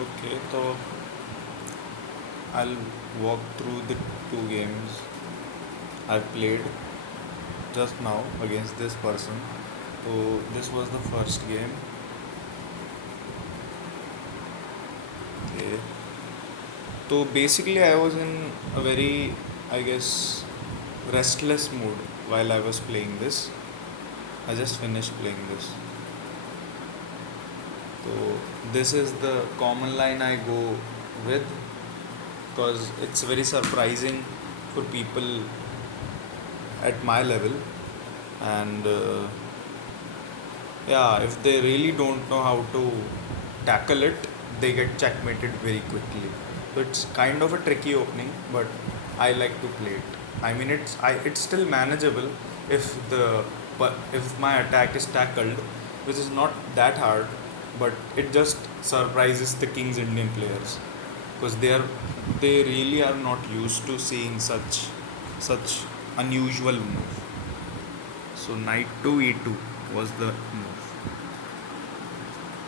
Okay, so I'll walk through the two games I've played just now against this person. So this was the first game. Okay. So basically, I was in a very, I guess, restless mood while I was playing this. I just finished playing this. So this is the common line I go with because it's very surprising for people at my level, and yeah, if they really don't know how to tackle it, they get checkmated very quickly. So it's kind of a tricky opening, but I like to play it. I mean, it's still manageable if the but if my attack is tackled, which is not that hard, but it just surprises the Kings Indian players because they really are not used to seeing such unusual move. So knight to e2 was the move.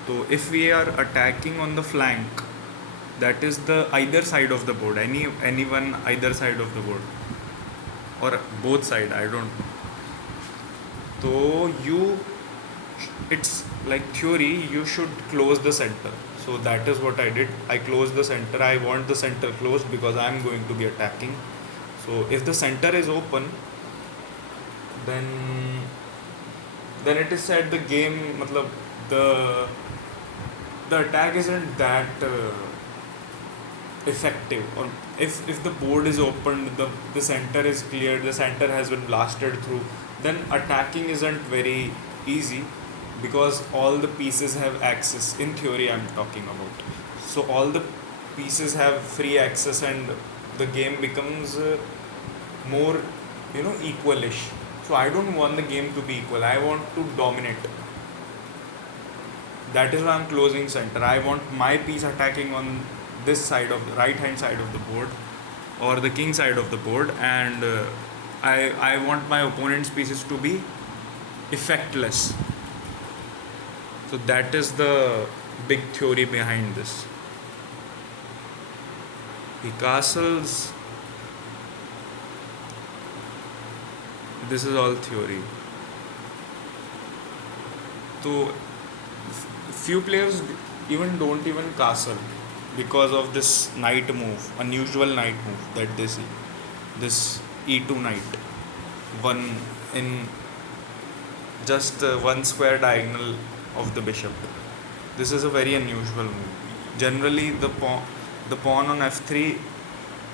So if we are attacking on the flank, that is the either side of the board, anyone either side of the board or both side, I don't know. So it's like theory, you should close the center. So that is what I did. I closed the center. I want the center closed because I am going to be attacking. So if the center is open, then then it is said the game, matlab, the the attack isn't that effective. Or if the board is opened, the center is cleared, the center has been blasted through, then attacking isn't very easy because all the pieces have access. In theory, I'm talking about. So all the pieces have free access, and the game becomes more, equalish. So I don't want the game to be equal. I want to dominate. That is why I'm closing center. I want my piece attacking on this side of the right hand side of the board or the king side of the board, and I want my opponent's pieces to be effectless. So that is the big theory behind this. The castles, this is all theory. So few players even don't even castle because of this knight move, unusual knight move that they see. This e2 knight, one in just one square diagonal of the bishop. This is a very unusual move. Generally, the pawn on f3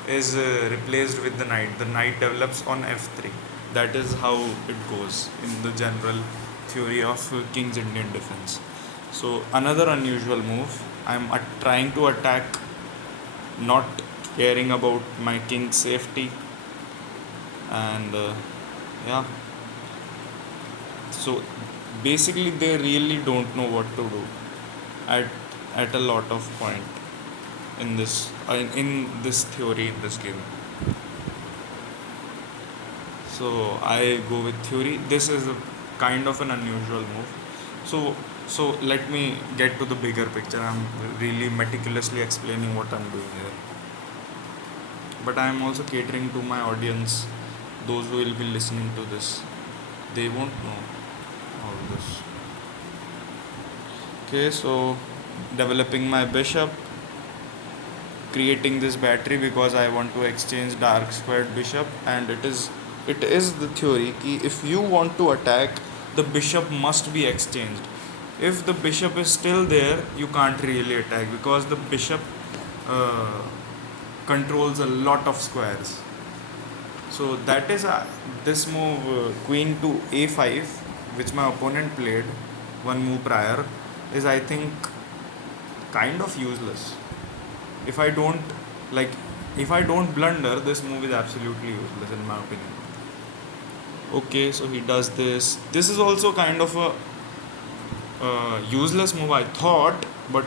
is replaced with the knight. The knight develops on f3. That is how it goes in the general theory of King's Indian defense. So another unusual move. I'm trying to attack, not caring about my king's safety, and yeah. So basically, they really don't know what to do at at a lot of point in this theory in this game. So I go with theory. This is a kind of an unusual move. So let me get to the bigger picture. I'm really meticulously explaining what I'm doing here, but I am also catering to my audience, those who will be listening to this. They won't know all this. Okay, so developing my bishop, creating this battery because I want to exchange dark squared bishop, and it is the theory कि if you want to attack, the bishop must be exchanged. If the bishop is still there, you can't really attack because the bishop uh, controls a lot of squares. So that is this move, queen to a5, which my opponent played one move prior, is I think kind of useless. If I don't like, if I don't blunder, this move is absolutely useless in my opinion. Okay, so he does this. This is also kind of a useless move, I thought, but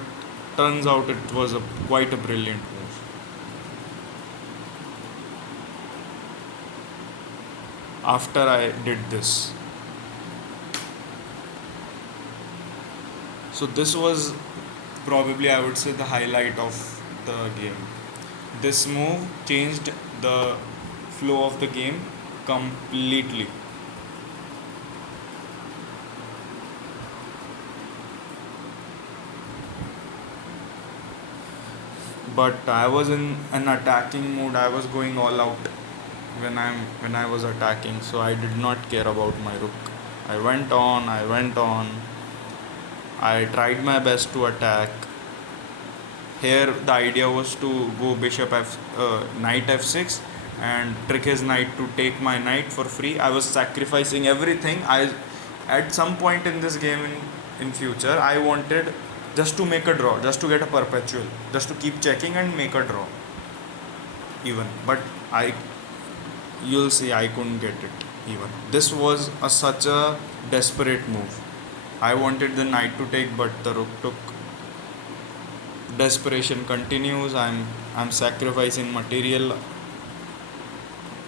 turns out it was quite a brilliant move. After I did this, so this was probably I would say the highlight of the game. This move changed the flow of the game completely. But I was in an attacking mood. I was going all out when I was attacking, so I did not care about my rook. I went on. I tried my best to attack. Here the idea was to go bishop knight f6 and trick his knight to take my knight for free. I was sacrificing everything. I At some point in this game in future I wanted just to make a draw, just to get a perpetual, just to keep checking and make a draw even. But I you'll see I couldn't get it even. This was such a desperate move. I wanted the knight to take, but the rook took. Desperation continues. I'm sacrificing material,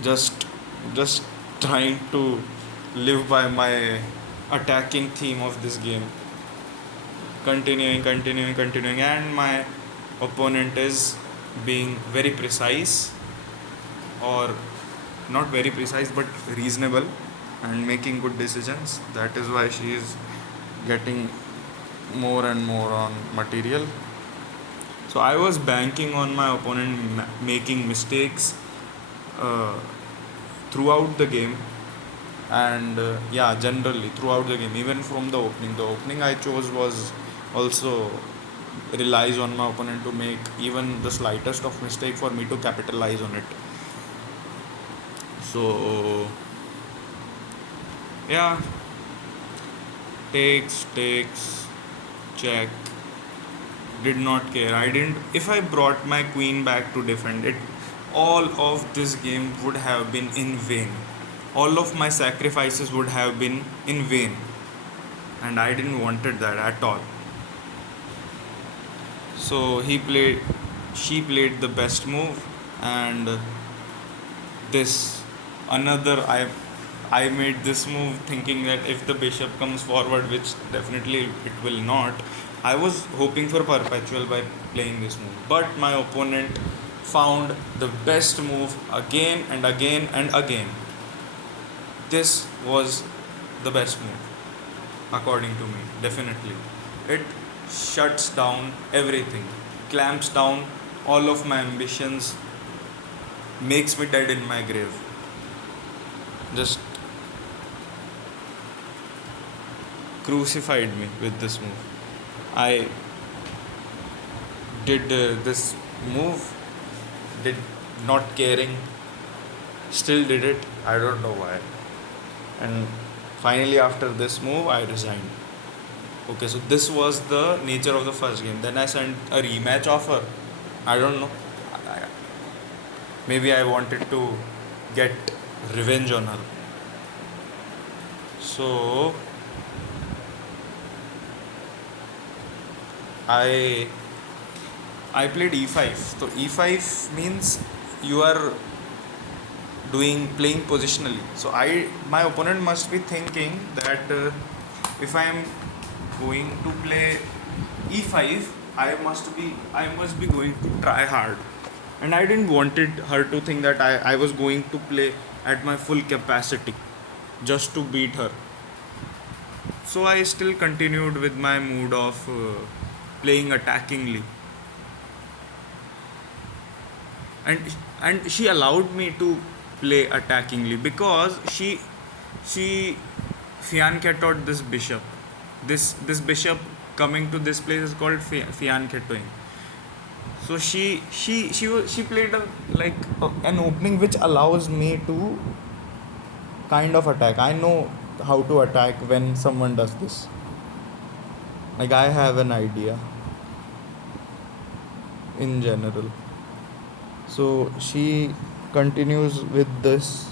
just just trying to live by my attacking theme of this game. Continuing, and my opponent is being very precise, or not very precise but reasonable, and making good decisions. That is why she is getting more and more on material. So I was banking on my opponent making mistakes uh, throughout the game, and yeah, generally throughout the game, even from the opening. The opening I chose was also relies on my opponent to make even the slightest of mistake for me to capitalize on it. So yeah, takes, check. Did not care. I didn't. If I brought my queen back to defend it, all of this game would have been in vain. All of my sacrifices would have been in vain, and I didn't wanted that at all. So she played the best move, and this another I made this move thinking that if the bishop comes forward, which definitely it will not, I was hoping for perpetual by playing this move. But my opponent found the best move again and again and again. This was the best move, according to me, definitely. It shuts down everything, clamps down all of my ambitions, makes me dead in my grave. Just crucified me with this move. I did this move, did not caring, still did it. I don't know why. And finally, after this move, I resigned. Okay, so this was the nature of the first game. Then I sent a rematch offer. I don't know. Maybe I wanted to get revenge on her. So I I played e5. So e5 means you are playing positionally. So my opponent must be thinking that if I am going to play e5, I must be going to try hard, and I didn't wanted her to think that I was going to play at my full capacity just to beat her. So I still continued with my mood of playing attackingly, and she allowed me to play attackingly because she fianchetted this bishop. This bishop coming to this place is called fianchetting. So she played an opening which allows me to kind of attack. I know how to attack when someone does this. Like, I have an idea in general. So she continues with this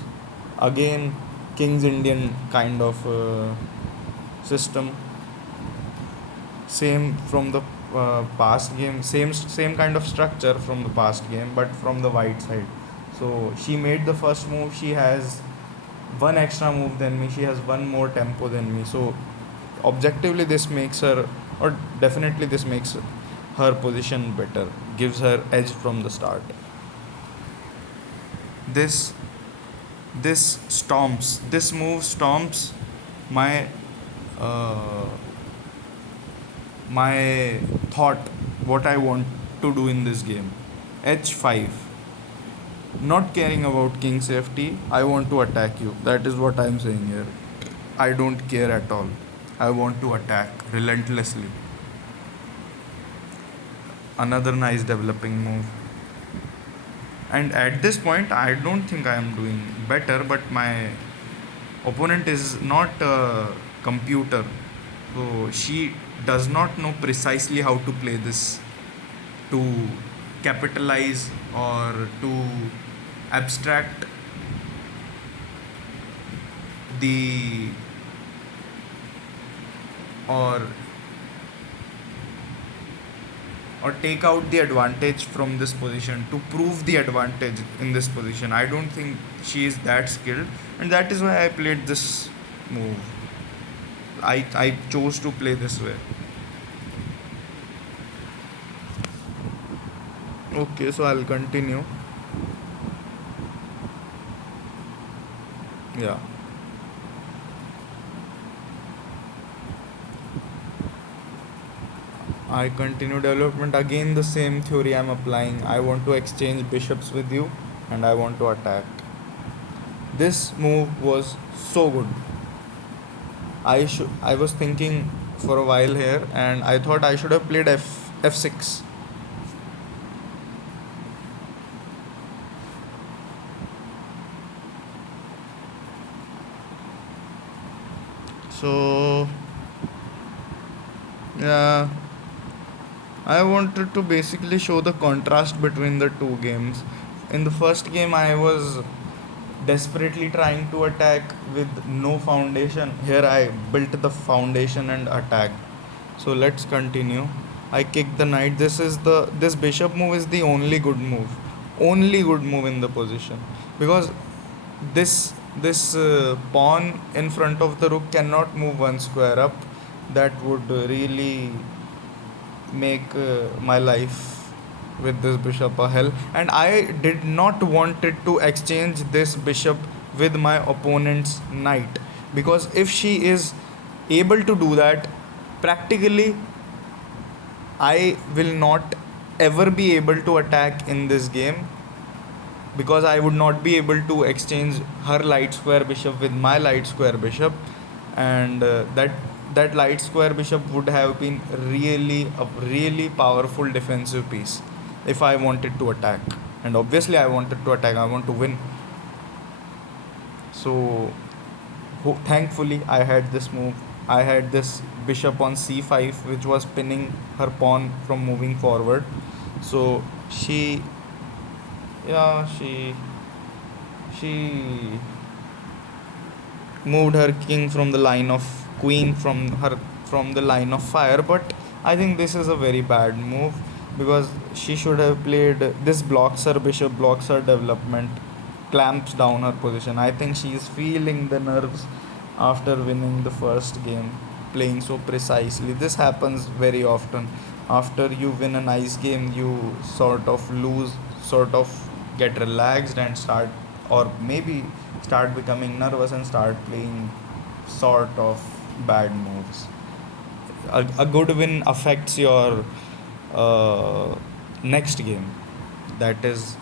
again, King's Indian kind of system. Same from the past game, same kind of structure from the past game, but from the white side. So she made the first move. She has one extra move than me. She has one more tempo than me. So objectively, this makes her, or definitely this makes her position better, gives her edge from the start. This this move stomps my uh, my thought, what I want to do in this game. H5. Not caring about king safety, I want to attack you. That is what I am saying here. I don't care at all. I want to attack relentlessly. Another nice developing move. And at this point, I don't think I am doing better, but my opponent is not a computer, so she does not know precisely how to play this to capitalize or to abstract the or or take out the advantage from this position, to prove the advantage in this position. I don't think she is that skilled, and that is why I played this move. I chose to play this way. Okay, so I'll continue. Yeah. I continue development. Again, the same theory I'm applying. I want to exchange bishops with you and I want to attack. This move was so good. I was thinking for a while here and I thought I should have played f6. So yeah, I wanted to basically show the contrast between the two games. In the first game, I was desperately trying to attack with no foundation. Here, I built the foundation and attacked. So let's continue. I kicked the knight. This bishop move is the only good move in the position, because this pawn in front of the rook cannot move one square up. That would really make my life with this bishop a hell, and I did not wanted to exchange this bishop with my opponent's knight, because if she is able to do that, practically I will not ever be able to attack in this game, because I would not be able to exchange her light square bishop with my light square bishop, and that light square bishop would have been a really powerful defensive piece if I wanted to attack. And obviously, I wanted to attack. I want to win. So thankfully, I had this move. I had this bishop on c5, which was pinning her pawn from moving forward. So she yeah she moved her king from the line of queen from the line of fire, but I think this is a very bad move, because she should have played this. Blocks her bishop, blocks her development, clamps down her position. I think she is feeling the nerves after winning the first game, playing so precisely. This happens very often. After you win a nice game, you sort of lose, sort of get relaxed and start, or maybe start becoming nervous and start playing sort of bad moves. A good win affects your uh, next game. That is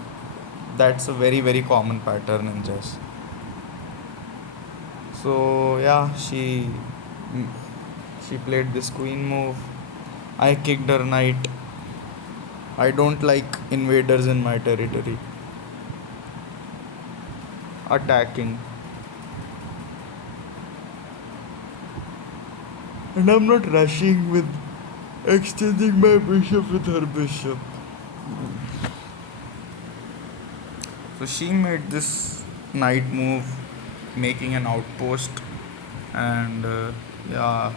that's a very very common pattern in chess. So yeah, she played this queen move. I kicked her knight. I don't like invaders in my territory. Attacking. And I'm not rushing with exchanging my bishop with her bishop. So she made this knight move, making an outpost, and yeah,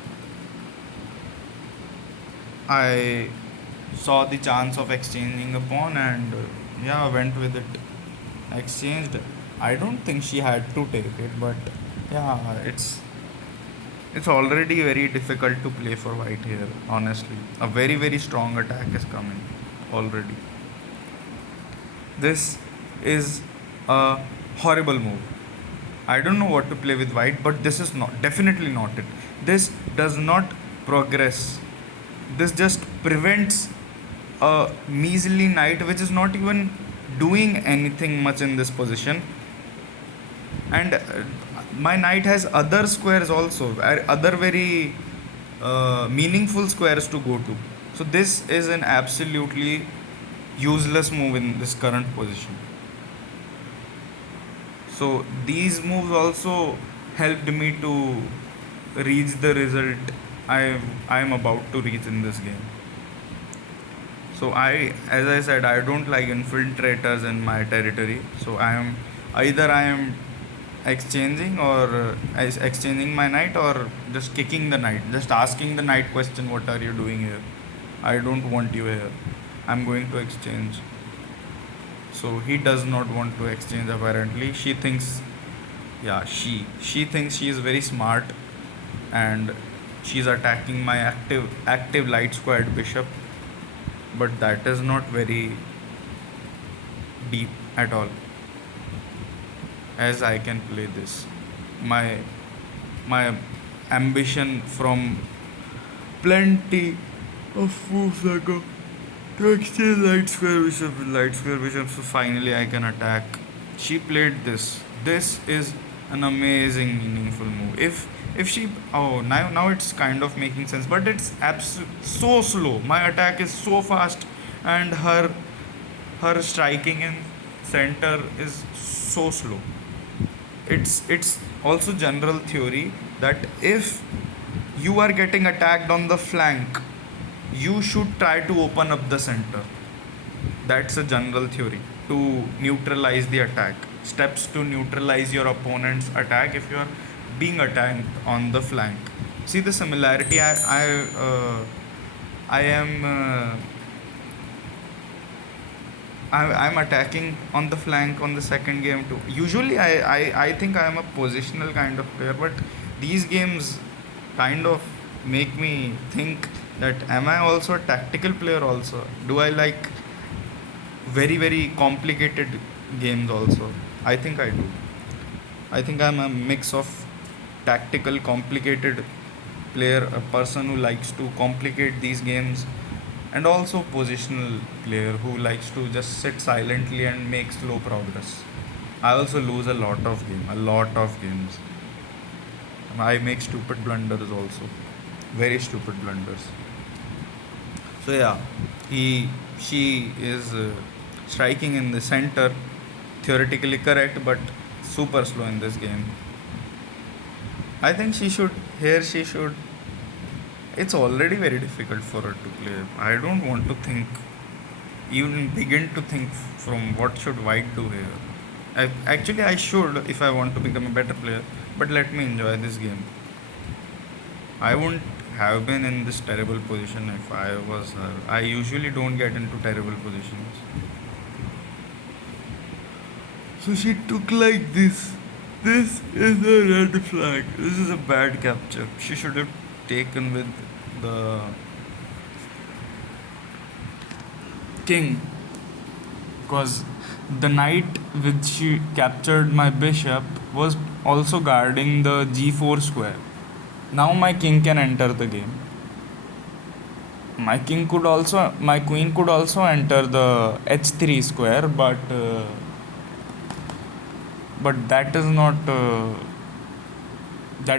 I saw the chance of exchanging a pawn, and yeah, went with it. Exchanged. I don't think she had to take it, but yeah, It's already very difficult to play for white here, honestly. A very, very strong attack is coming already. This is a horrible move. I don't know what to play with white, but this is not definitely not it. This does not progress. This just prevents a measly knight which is not even doing anything much in this position. And my knight has other squares also, other very meaningful squares to go to. So this is an absolutely useless move in this current position. So these moves also helped me to reach the result I am about to reach in this game. So as I said, I don't like infiltrators in my territory. So I am exchanging or exchanging my knight, or just kicking the knight, just asking the knight question, what are you doing here? I don't want you here. I'm going to exchange. So he does not want to exchange apparently. She thinks, yeah, she thinks she is very smart, and she's attacking my active light squared bishop, but that is not very deep at all, as I can play this. My ambition from plenty of moves ago to exchange light square bishop, so finally I can attack. She played this. This is an amazing, meaningful move. If she, oh, now it's kind of making sense, but it's so slow. My attack is so fast, and her striking in center is so slow. It's also general theory that if you are getting attacked on the flank, you should try to open up the center. That's a general theory to neutralize the attack. Steps to neutralize your opponent's attack if you are being attacked on the flank. See the similarity. I am I'm attacking on the flank on the second game too. Usually, I think I am a positional kind of player, but these games kind of make me think that am I also a tactical player also? Do I like very, very complicated games also? I think I do. I think I'm a mix of tactical, complicated player, a person who likes to complicate these games, and also positional player who likes to just sit silently and make slow progress. I also lose a lot of games. I make stupid blunders also, very stupid blunders. So yeah, she is striking in the center, theoretically correct, but super slow in this game. I think she should. It's already very difficult for her to play. I don't want to think, even begin to think from what should white do here. Actually, I should if I want to become a better player, but let me enjoy this game. I wouldn't have been in this terrible position if I was her. I usually don't get into terrible positions. So she took like this. This is a red flag. This is a bad capture. She should have taken with the king, because the knight which she captured my bishop was also guarding the g4 square. Now my king can enter the game. My queen could also enter the h3 square, but that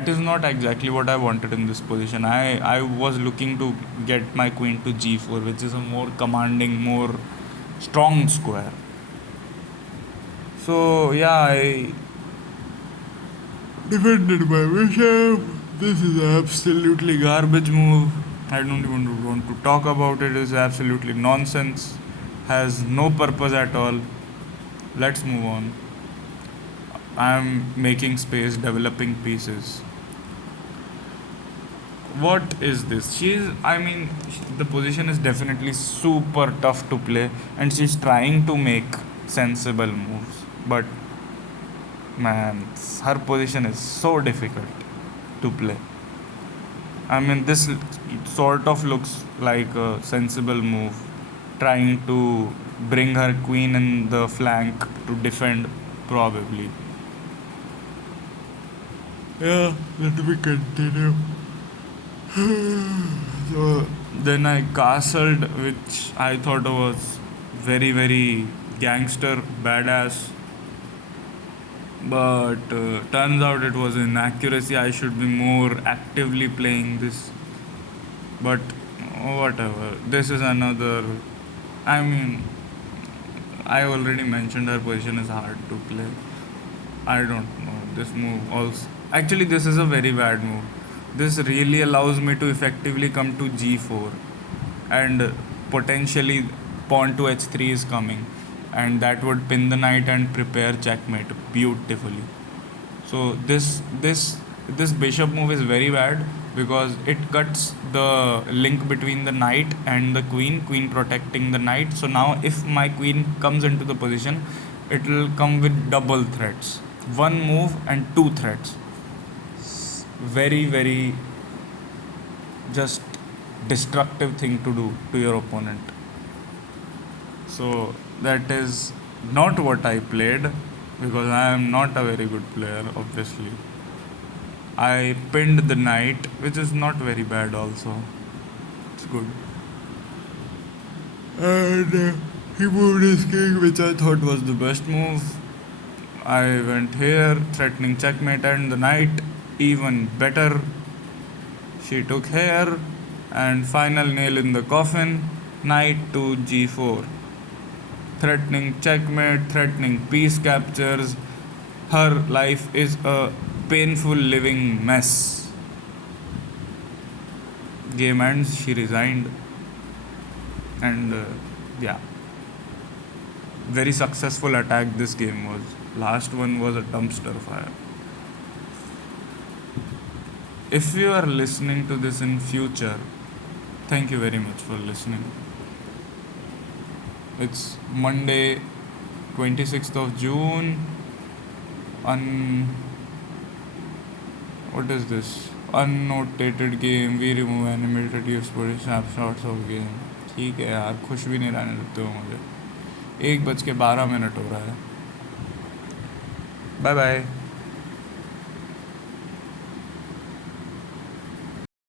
is not exactly what I wanted in this position. I was looking to get my queen to g4, which is a more commanding, more strong square. So yeah, I defended my bishop. This is absolutely garbage move. I don't even want to talk about it. It's absolutely nonsense. Has no purpose at all. Let's move on. I'm making space, developing pieces. What is this? The position is definitely super tough to play, and she's trying to make sensible moves. But man, her position is so difficult to play. I mean, this sort of looks like a sensible move, trying to bring her queen in the flank to defend, probably. Yeah, let me continue. So then I castled, which I thought was very, very gangster, badass. But turns out it was inaccuracy. I should be more actively playing this. But whatever. This is another. I mean, I already mentioned her position is hard to play. I don't know. This move also. Actually, this is a very bad move. This really allows me to effectively come to g4, and potentially pawn to h3 is coming, and that would pin the knight and prepare checkmate beautifully. So this bishop move is very bad because it cuts the link between the knight and the queen protecting the knight. So now if my queen comes into the position, it will come with double threats, one move and two threats. Very, very just destructive thing to do to your opponent. So that is not what I played, because I am not a very good player, obviously. I pinned the knight, which is not very bad also. It's good. And he moved his king, which I thought was the best move. I went here, threatening checkmate, and the knight, even better. She took here, and final nail in the coffin, knight to g4. Threatening checkmate, threatening piece captures. Her life is a painful living mess. Game ends, she resigned, and yeah, very successful attack this game was. Last one was a dumpster fire. If you are listening to this in future, thank you very much for listening. It's Monday, 26th of June. What is this? Unnotated game. We remove animated GIFs for snapshots of game. ठीक है यार, खुश भी नहीं रहने देते हो मुझे. 1:12 हो रहा है. Bye bye.